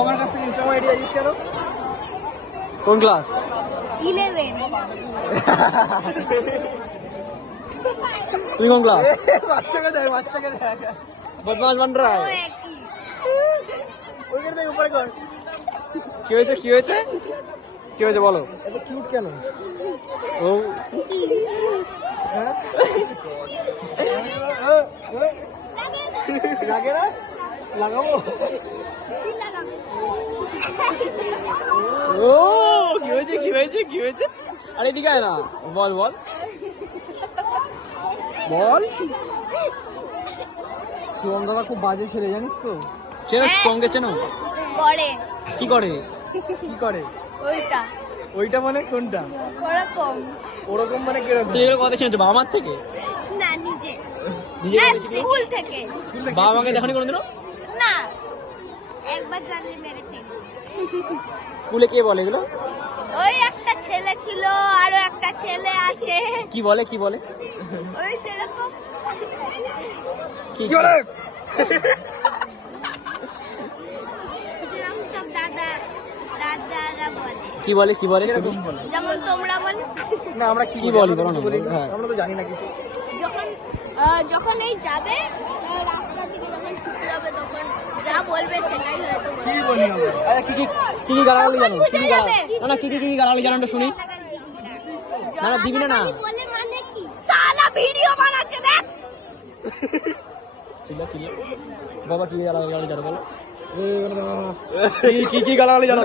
আমার কাছ থেকে ইনস্টাগ্রাম আইডি আইছিস কেন? কোন ক্লাস? 11। তুমি কোন ক্লাস? বাচ্চাকে দেখ, বাচ্চাকে দেখ। বদমাশ বান রা ও है। একই। ওইখানে দেখ, উপরে কর। কি হয়েছে কি হয়েছে কি হয়েছে বলো? এত কিউট কেন? ও হ্যাঁ? লাগে না? লাগাবো? ও কি হয়েছে কি হয়েছে কি হয়েছে? আরে এদিকে আয় না, বল বল বল। শুভম দাদা খুব বাজে ছেলে, জানিস তো? চেনো সঙ্গে চেনো? করে কি করে? কি করে? ওইটা ওইটা মানে কোনটা? ওরকম ওরকম মানে কিরকম? তুই এগুলো কথা শুনেছো বাবা মার থেকে? না, নিজে নিজে না, করেছিস কি? স্কুল থেকে স্কুল থেকে? বাবা মাকে দেখানি কোনোদিনও? না, একবার জানলে মেরে ফেলবে। স্কুলে কে বলে এগুলো? ওই একটা ছেলে ছিল, আরো একটা ছেলে আছে, কি বলে কি বলে? ওই সেরকম কি কি বলে? সেরকম সব দাদারা বলে। কি বলে কি বলে শুনি? কিরকম বলে? যেমন তোমরা বলে। না, আমরা কি কি বলি আমরা তো বলো না, কিছু বলি না। হ্যাঁ। আমরা তো জানি না কিছু। যখন যখন এই যাবে রাস্তা থেকে যখন ছুটে যাবে তখন যা বলবে সেটাই হয়তো বলবে। কি বলি আমরা? আচ্ছা কি কি কি কি গালাগালি জানো? কি কি গালাগালি? না না কি কি গালাগালি জানো একটু শুনি। না, না, দিবি না, না। বলে মানে কি? সালা ভিডিও বানাচ্ছে দেখ। চিল্লা চিল্লা বাবা কি গালাগালি জানো বলো? এই, কি কি গালাগালি জানো?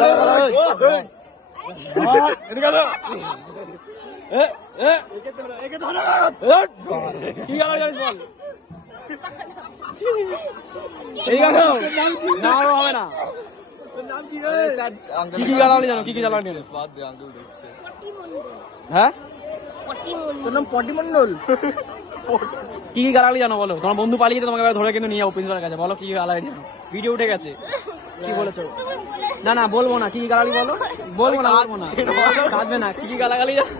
এদিকে আসো। এ এ একে ধরো। কি গালাগালি জানিস বল? এই গালো না আরো হবে না। তোর নাম কি রে? কি কি গালাগালি জানো? কি কি গালাগালি জানো? হ্যাঁ তোর নাম পটি মন্ডল? কি কি গালাগালি জানো বলো? তোমার বন্ধু পালিয়ে গেছে, তোমাকে এবার ধরে কিন্তু নিয়ে যাবো প্রিন্সিপালের কাছে। বলো কি কি গালাগালি জানো? ভিডিও উঠে গেছে। কি বলেছো? না না বলবো না। কি কি গালাগালি বলো? বলবো না বলবো না। কাঁদবে না। কি কি গালাগালি জানো?